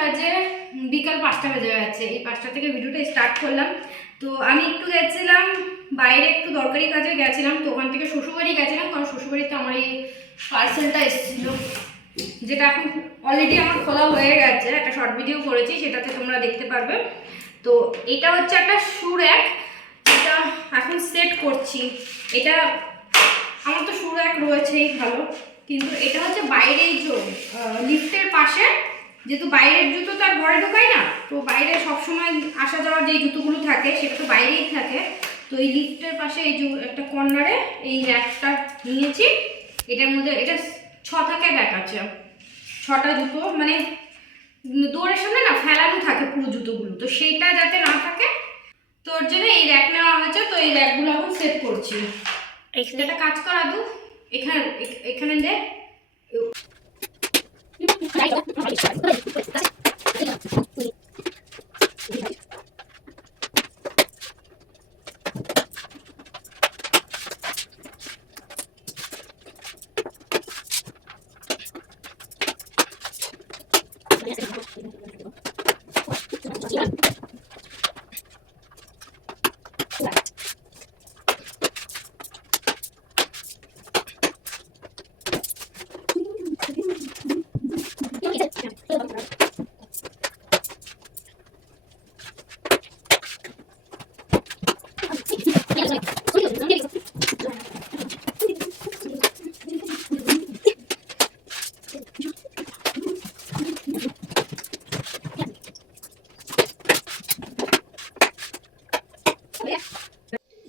বাজে বিকাল 5টা বেজে যাচ্ছে। এই 5টা থেকে ভিডিওটা স্টার্ট করলাম। তো আমি একটু গেছিলাম বাইরে, একটু দরকারি কাজে গেছিলাম। তো ওখান থেকে শ্বশুরবাড়ি গেছিলাম, কারণ শ্বশুরবাড়িতে আমার এই পার্সেলটা এসেছিল, যেটা এখন অলরেডি আমার খোলা হয়ে গেছে। একটা শর্ট ভিডিও করেছি, সেটাতে তোমরা দেখতে পারবে। তো এটা হচ্ছে একটা শু র্যাক, এটা এখন সেট করছি। এটা আমার তো শু র্যাক রয়েছেই ভালো, কিন্তু এটা হচ্ছে বাইরেই লিফটের পাশে, যেহেতু বাইরের জুতো তো আর ঘরে ঢোকাই না, তো বাইরে সবসময় আসা যাওয়ার যে জুতোগুলো থাকে সেটা তো বাইরেই থাকে। তো এই লিফটের পাশে এই যে একটা কর্নারে এই র্যাকটা নিয়েছি। এটার মধ্যে এটা 6 থাকে র্যাক আছে, 6টা জুতো, মানে দৌড়ের সামনে না ফেলানো থাকে পুরো জুতোগুলো, তো সেইটা যাতে না থাকে তোর জন্য এই র্যাক নেওয়া হয়েছে। তো এই র্যাকগুলো এখন সেট করছি। একটা কাজ করা দু, এখানে এখানে দে।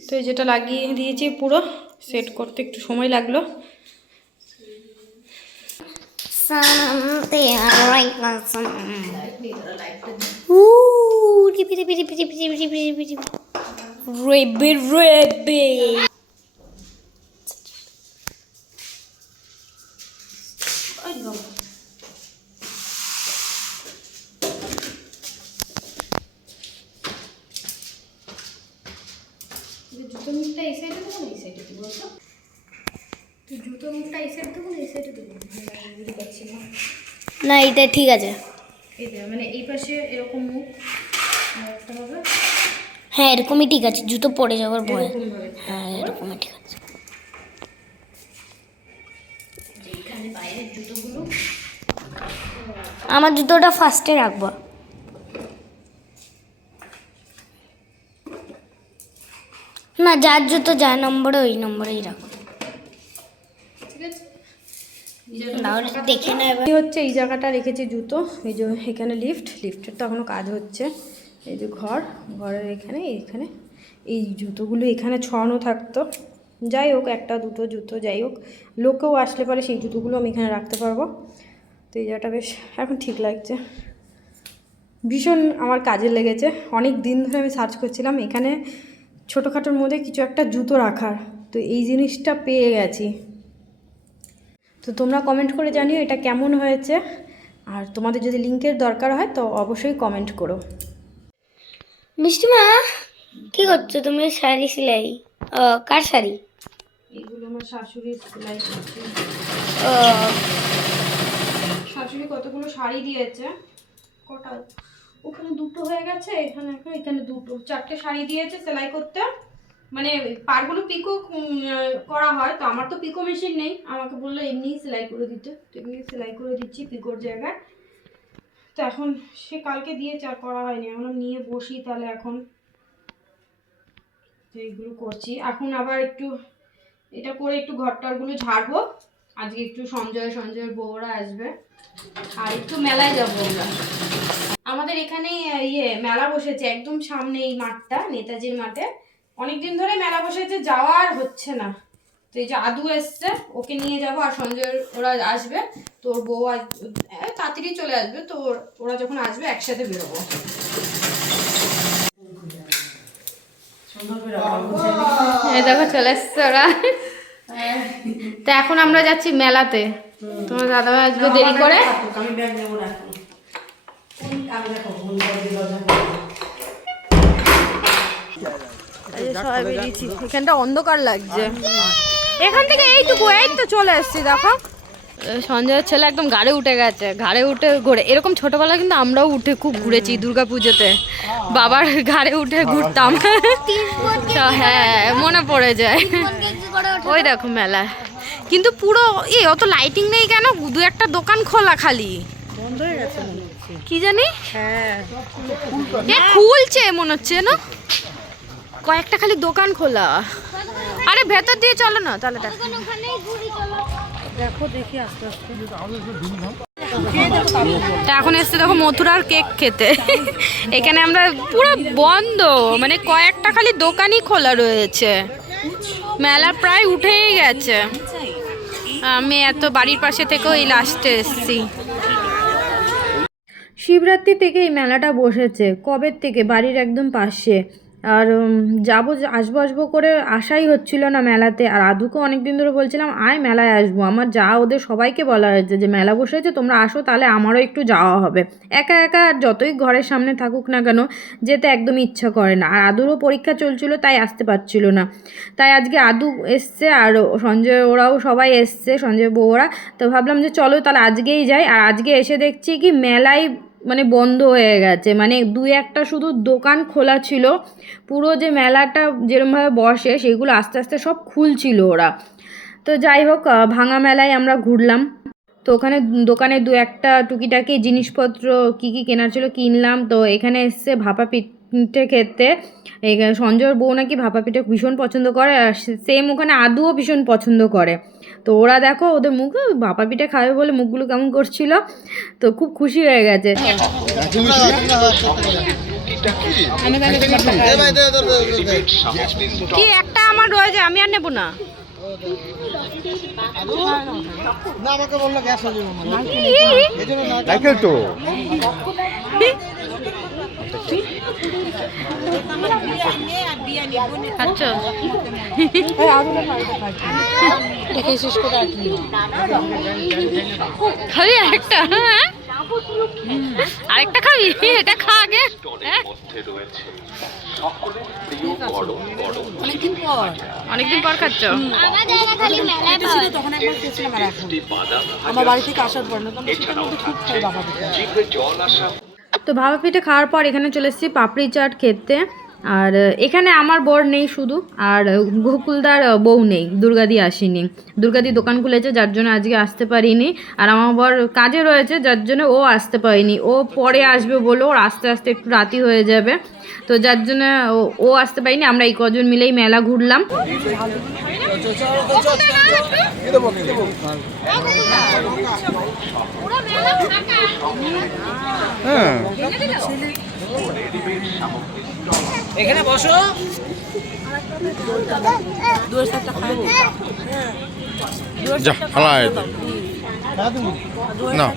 তো এই যেটা লাগিয়ে দিয়েছি, পুরো সেট করতে একটু সময় লাগলো। জুতো মুখটা এই সাইডে দেবো না এই সাইডে দেবো? তুই জুতো মুখটা এই সাইড দেবো না এই সাইডে দেবো? বুঝতে পারছি না। না এটা ঠিক আছে। এই মানে এই পাশে এরকম মুখ, আর একটা হবে হ্যাঁ এরকমই ঠিক আছে, জুতো পড়ে যাওয়ার ভয়। এরকমভাবে। হ্যাঁ এরকমই ঠিক আছে। এইখানে বাইরের জুতোগুলো আমার জুতোটা ফার্স্টে রাখবো। না যার জুতো যা নম্বরে ওই নম্বরেই রাখো, ঠিক আছে। তাহলে দেখে নেবে। এই হচ্ছে এই জায়গাটা রেখেছি জুতো, এই যে এখানে লিফটের তো এখনও কাজ হচ্ছে। এই যে ঘরের এখানে এই জুতোগুলো এখানে ছড়ানো থাকতো। যাই হোক, একটা দুটো জুতো যাই হোক, লোকেও আসলে পরে সেই জুতোগুলো আমি এখানে রাখতে পারবো। তো এই জায়গাটা বেশ এখন ঠিক লাগছে, ভীষণ আমার কাজে লেগেছে। অনেক দিন ধরে আমি সার্চ করছিলাম এখানে ছোটোখাটোর মধ্যে কিছু একটা জুতো রাখার, তো এই জিনিসটা পেয়ে গেছি। তো তোমরা কমেন্ট করে জানিও এটা কেমন হয়েছে, আর তোমাদের যদি লিঙ্কের দরকার হয় তো অবশ্যই কমেন্ট করো। মিষ্টিমা কি করছো তুমি? শাড়ি সেলাই? ও কার শাড়ি? এগুলো আমার শাশুড়ির সেলাই করছে। ও শাশুড়ি কতগুলো শাড়ি দিয়েছে, কটা ওখানে দুটো হয়ে গেছে, এখানে দুটো, 4টে শাড়ি দিয়েছে সেলাই করতে। মানে পাড়গুলো পিকো করা হয়, তো আমার তো পিকো মেশিন নেই, আমাকে বললো এমনিই সেলাই করে দিতে, তো এমনি সেলাই করে দিচ্ছি পিকোর জায়গায়। তো এখন সে কালকে দিয়েছে, আর করা হয়নি, এখন নিয়ে বসি তাহলে। এখন তো এইগুলো করছি, এখন আবার একটু এটা করে একটু ঘরটারগুলো ঝাড়বো। আজকে একটু সঞ্জয়ের বউরা আসবে, আর একটু মেলায় যাবো আমরা। আমাদের এখানে মেলা বসেছে একদম সামনে, এই মাঠটা নেতাজির মাঠে অনেকদিন ধরে মেলা বসেছে, যাওয়া আর হচ্ছে না। তো এই যে আদু এসছে, ওকে নিয়ে যাবো, আর সঞ্জয়ের ওরা আসবে, তোর বউ আজ তাড়াতাড়ি চলে আসবে, তো ওরা যখন আসবে একসাথে বেরোবো। এই দেখো চলে এসছে ওরা। তো এখন আমরা যাচ্ছি মেলাতে, তোমার দাদাভাই আসবে দেরি করে। এখানটা অন্ধকার লাগছে, এখান থেকে এইটুকু এই তো চলে এসছি, দেখো সঞ্জয়ের ছেলে একদম ঘাড়ে উঠে গেছে, ঘাড়ে উঠে ঘুরে। এরকম ছোটবেলা কিন্তু আমরাও উঠে খুব ঘুরেছি দুর্গাপুজোতে, বাবার ঘাড়ে উঠে ঘুরতাম। তো হ্যাঁ মনে পড়ে যায়। ওই দেখো মেলা, কিন্তু পুরো অত লাইটিং নেই কেন, দু একটা দোকান খোলা খালি, বন্ধ হয়ে গেছে কি জানি। হ্যাঁ খুলছে মনে হচ্ছে না, কয়েকটা খালি দোকান খোলা। আরে ভেতর দিয়ে চলো না তাহলে। দেখো দেখি আস্তে আস্তে। তা এখন এসছে দেখো মথুরার কেক খেতে। এখানে আমরা পুরো বন্ধ, মানে কয়েকটা খালি দোকানই খোলা রয়েছে, মেলা প্রায় উঠেই গেছে। আমি এত বাড়ির পাশে থেকেও এই লাস্টে এসছি। শিবরাত্রি থেকে এই মেলাটা বসেছে, কবের থেকে, বাড়ির একদম পাশে। আর আসবো করে আশাই হচ্ছিল না মেলাতে। আর আদুকে অনেকদিন ধরে বলছিলাম আয় মেলায় আসবো, আমার যা ওদের সবাইকে বলা হয়েছে যে মেলা বসেছে তোমরা আসো, তাহলে আমারও একটু যাওয়া হবে। একা একা যতই ঘরের সামনে থাকুক না কেন যেতে একদম ইচ্ছা করে না। আর আদুরও পরীক্ষা চলছিল, তাই আসতে পারছিল না। তাই আজকে আদু এসছে আর সঞ্জয় ওরাও সবাই এসছে, সঞ্জয় বউরা। তো ভাবলাম যে চলো তাহলে আজকেই যাই। আর আজকে এসে দেখছি কি মেলায় মানে বন্ধ হয়ে গেছে, মানে দুই একটা শুধু দোকান খোলা ছিল। পুরো যে মেলাটা যেরকমভাবে বসে সেগুলো আস্তে আস্তে সব খুলছিল ওরা। তো যাই হোক, ভাঙা মেলায় আমরা ঘুরলাম। তো ওখানে দোকানে দু একটা টুকিটাকি জিনিসপত্র কি কি কেনার ছিল কিনলাম। তো এখানে এসছে ভাপা পিঠে খেতে। এখানে সঞ্জয়ের বউ নাকি ভাপা পিঠে ভীষণ পছন্দ করে, আর সেম ওখানে আদুও ভীষণ পছন্দ করে। তো ওরা দেখো ওদের মুখ ভাপা পিঠে খাবে বলে মুখগুলো কেমন করছিল, তো খুব খুশি হয়ে গেছে। কি একটা আমার রয়েছে, আমি আর নেবো না। আমাকে বললো গ্যাস হয়ে তো আচ্ছা খাবি আরেকটা? হ্যাঁ আরেকটা খাবি, এটা খা আগে। অনেকদিন পর খাচ্ছ? আমার বাড়ি থেকে আসার পর না খুব খাই বাবা। তো ভাপা পিঠে খাওয়ার পর এখানে চলে এসেছি পাপড়ি চাট খেতে। আর এখানে আমার বর নেই শুধু, আর গোকুলদার বউ নেই, দুর্গাদি আসেনি। দুর্গাদি দোকান খুলেছে যার জন্য আজকে আসতে পারিনি। আর আমার বর কাজে রয়েছে যার জন্য ও আসতে পারিনি, ও পরে আসবে বলে, ওর আস্তে আস্তে একটু রাতি হয়ে যাবে। তো যার জন্য ও আসতে পারিনি, আমরা এই কজন মিলেই মেলা ঘুরলাম। এখানে বসো। যা হালাই না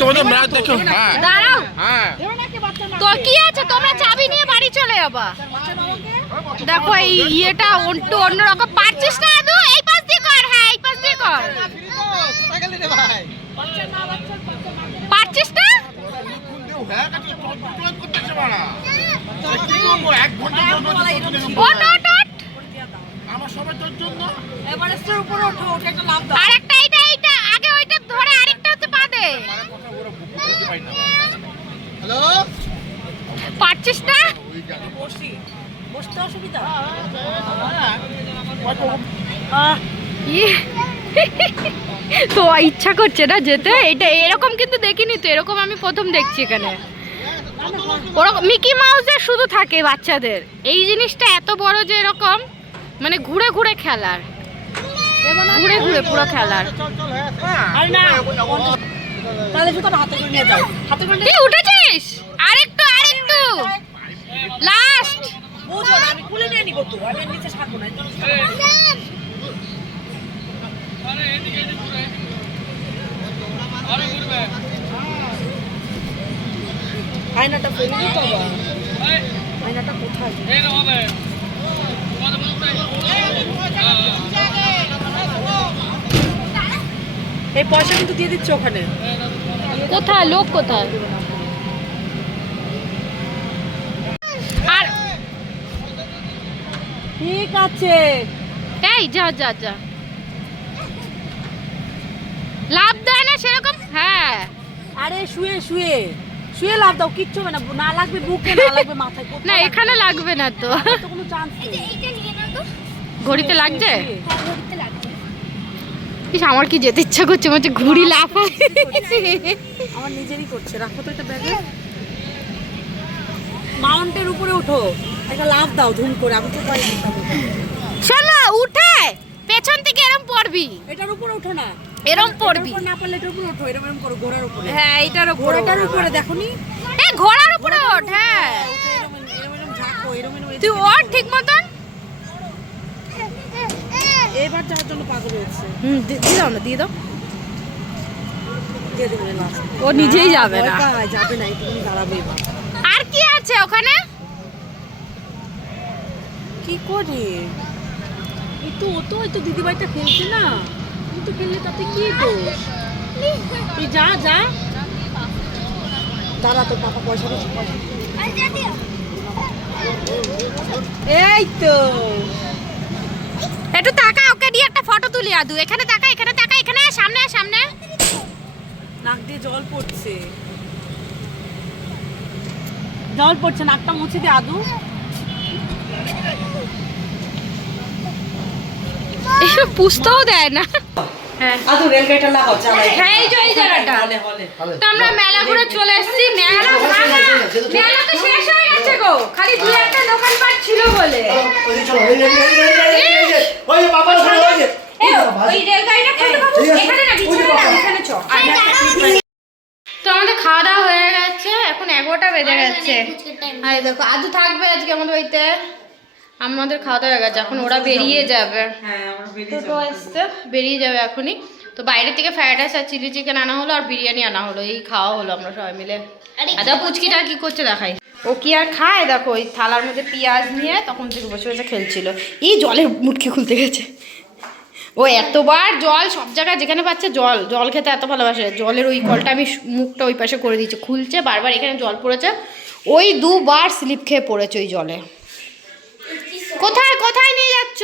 তোমাদের মেলা দেখো। হ্যাঁ দাঁড়াও, হ্যাঁ তো কি আছে, তোমরা চাবি নিয়ে বাড়ি চলে যাবা। দেখো এই ইয়েটা একটু অন্যরকম, পারছিস না আদু? এই পাশ দিয়ে কর, হ্যাঁ এই পাশ দিয়ে কর। পারছিস না? আরেকটা এইটা আগে ওইটা ধরে, আরেকটা হচ্ছে পা দে। পারছিস না? বসতে অসুবিধা। তো ইচ্ছা করছে না যেতে, এটা এরকম কিন্তু দেখিনি তো, এরকম আমি প্রথম দেখছি এখানে। ওরকম মিকি মাউসের শুধু থাকে বাচ্চাদের, এই জিনিসটা এত বড় যে এরকম মানে ঘুরে ঘুরে খেলার, ঘুরে ঘুরে পুরো খেলার। তাহলে শুধু হাতে করে নিয়ে যাও, হাতে করে তুই উঠেছিস? আরেকটু লাস্ট। বুঝো না, আমি খুলে নিয়ে নিবো তো, আমি নিচে ছাড়বো না। আয়নাটা ফেলে দিতে হবে। আয়নাটা কোথায়? এই পয়সা কিন্তু দিয়ে দিচ্ছে ওখানে। কোথায় লোক, কোথায়? আর ঠিক আছে, এই যা যা যা। লাভ দেয় না সেরকম। হ্যাঁ আরে শুয়ে শুয়ে শুয়ে লাভ দাও, কিচ্ছু হবে না, না লাগবে বুকে, না লাগবে মাথায়, কোথাও না এখানে লাগবে না তো। তো কোনো চান্স নেই। ঘড়িতে লাগছে? ইস, আমার কি যেতে ইচ্ছা করছে, মনে হচ্ছে ঘুড়ি লাফায়। আমার নিজেরই করছে, রাখো তো একটা ব্যাগে। মাউন্টের উপরে ওঠো, একটা লাভ দাও ধুম করে, আমি তো পারি না। শোনো, উঠে পেছন থেকে এরম পড়বি, এটার উপরে ওঠো না, এরম পড়বি। না পারলে এটার উপরে ওঠো, এরকম করো, ঘোড়ার উপরে। হ্যাঁ এইটার উপরে, ঘোড়াটার উপরে দেখো নি, এই ঘোড়ার উপরে ওঠ। হ্যাঁ এরকম ঝাঁকো, এরকম তুই ওঠ ঠিক মতন। এবার যাওয়ার জন্য পাগল হয়েছে। দিয়ে দাও না, দিয়ে দাও। দিয়ে দেবে লাস্ট, ও নিজেই যাবে না। যাবে না, একটুখানি দাঁড়াবে এবার। আর কি আছে ওখানে? কি করে এই তো, ও তো ওই তো দিদিভাইটা খেলছে না, তুই তো খেললে তাতে কি দোষ? তুই যা যা, দাঁড়া, তোর টাকা পয়সা দিচ্ছি, পয়সা। এই তো একটু তাকা, ওকে দিয়ে একটা ফটো তুলি। আদু এখানে তাকা, এখানে তাকা, এখানে সামনে সামনে। নাক দিয়ে জল পড়ছে, জল পড়ছে, নাকটা মুছে দে আদু। এসব পুষতেও দেয় না। হ্যাঁ আদু রেলগাড়িটা লাগাও, চালাই। হ্যাঁ এই যে এই জায়গাটা। হলে হলে তো আমরা মেলা ঘুরে চলে এসেছি। মেলা ভাঙা, মেলা তো শেষ হয়ে গেছে গো, খালি দু একটা দোকানপাট ছিল বলে। এই, ওই রেলগাড়িটা কোথায় পাবো? এখানে না, পিছনে না, ওখানে চ। তো আমাদের খাওয়া দাওয়া হয়ে গেছে, এখন 11টা বেজে গেছে। আর এই দেখো আদু থাকবে আজকে আমাদের বাড়িতে। আমাদের খাওয়া দাওয়া হয়ে গেছে, এখন ওরা বেরিয়ে যাবে। হ্যাঁ আমরা বেরিয়ে টোটো আসতে বেরিয়ে যাবে এখনই। তো বাইরে থেকে ফ্রাইড রাইস আর চিলি চিকেন আনা হলো, আর বিরিয়ানি আনা হলো, এই খাওয়া হলো আমরা সবাই মিলে। আচ্ছা পুচকিটা কি করছে দেখাই। ও কি আর খায় দেখো, ওই থালার মধ্যে পেঁয়াজ নিয়ে তখন থেকে বসে বসে খেলছিল। এই জলে মুটকি খুলতে গেছে। ও এতবার জল সব জায়গায় যেখানে পাচ্ছে জল, জল খেতে এত ভালোবাসে। জলের ওই কলটা আমি মুখটা ওই পাশে করে দিচ্ছি, খুলছে বারবার, এখানে জল পড়েছে, ওই দুবার স্লিপ খেয়ে পড়েছে ওই জলে। কোথায় কোথায় নিয়ে যাচ্ছ?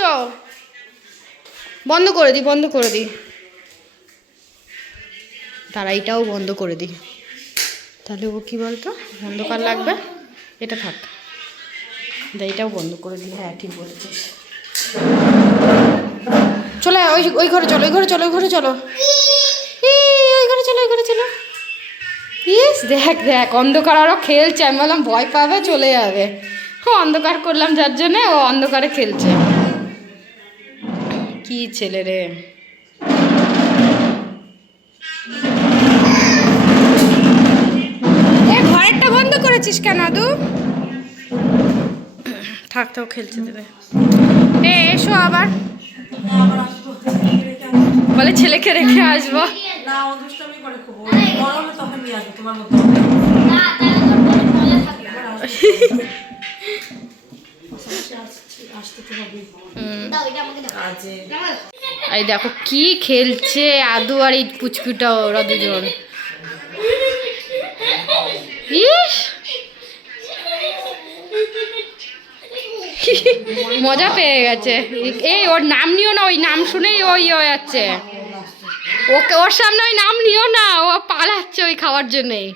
বন্ধ করে দিই, বন্ধ করে দিই, তারা এটাও বন্ধ করে দিই। তাহলে ও কী বলতো, অন্ধকার লাগবে, এটা থাক, এটাও বন্ধ করে দিই। হ্যাঁ ঠিক বলেছিস। চলে ওই ওই ঘরে চলো, ওই ঘরে চলো, ওই ঘরে চলো, ওই ঘরে চলো, ওই ঘরে চলো। ইস দেখ দেখ, অন্ধকার আরও খেলছে। আমি বললাম ভয় পাবে চলে যাবে, অন্ধকার করলাম যার জন্যে ও অন্ধকারে খেলছে। কি ছেলে রে। এ ঘরেরটা বন্ধ করেছিস কেন আদু? থাক তো, খেলছে দেবে। এ এসো আবার, বলে ছেলেকে রেখে আসবো। না ও দুষ্টামি করে খুব, বড় হলে তখন নিয়ে আসবো তোমার মতো। এই দেখো কি খেলছে আদু আর এই পুচকুটা, ওরা দুজন। ইস মজা পেয়ে গেছে। এই ওর নাম নিও না, ওই নাম শুনেই ওই হয়ে যাচ্ছে। ওকে ওর সামনে ওই নাম নিও না, ও পালাচ্ছে ওই খাওয়ার জন্যেই।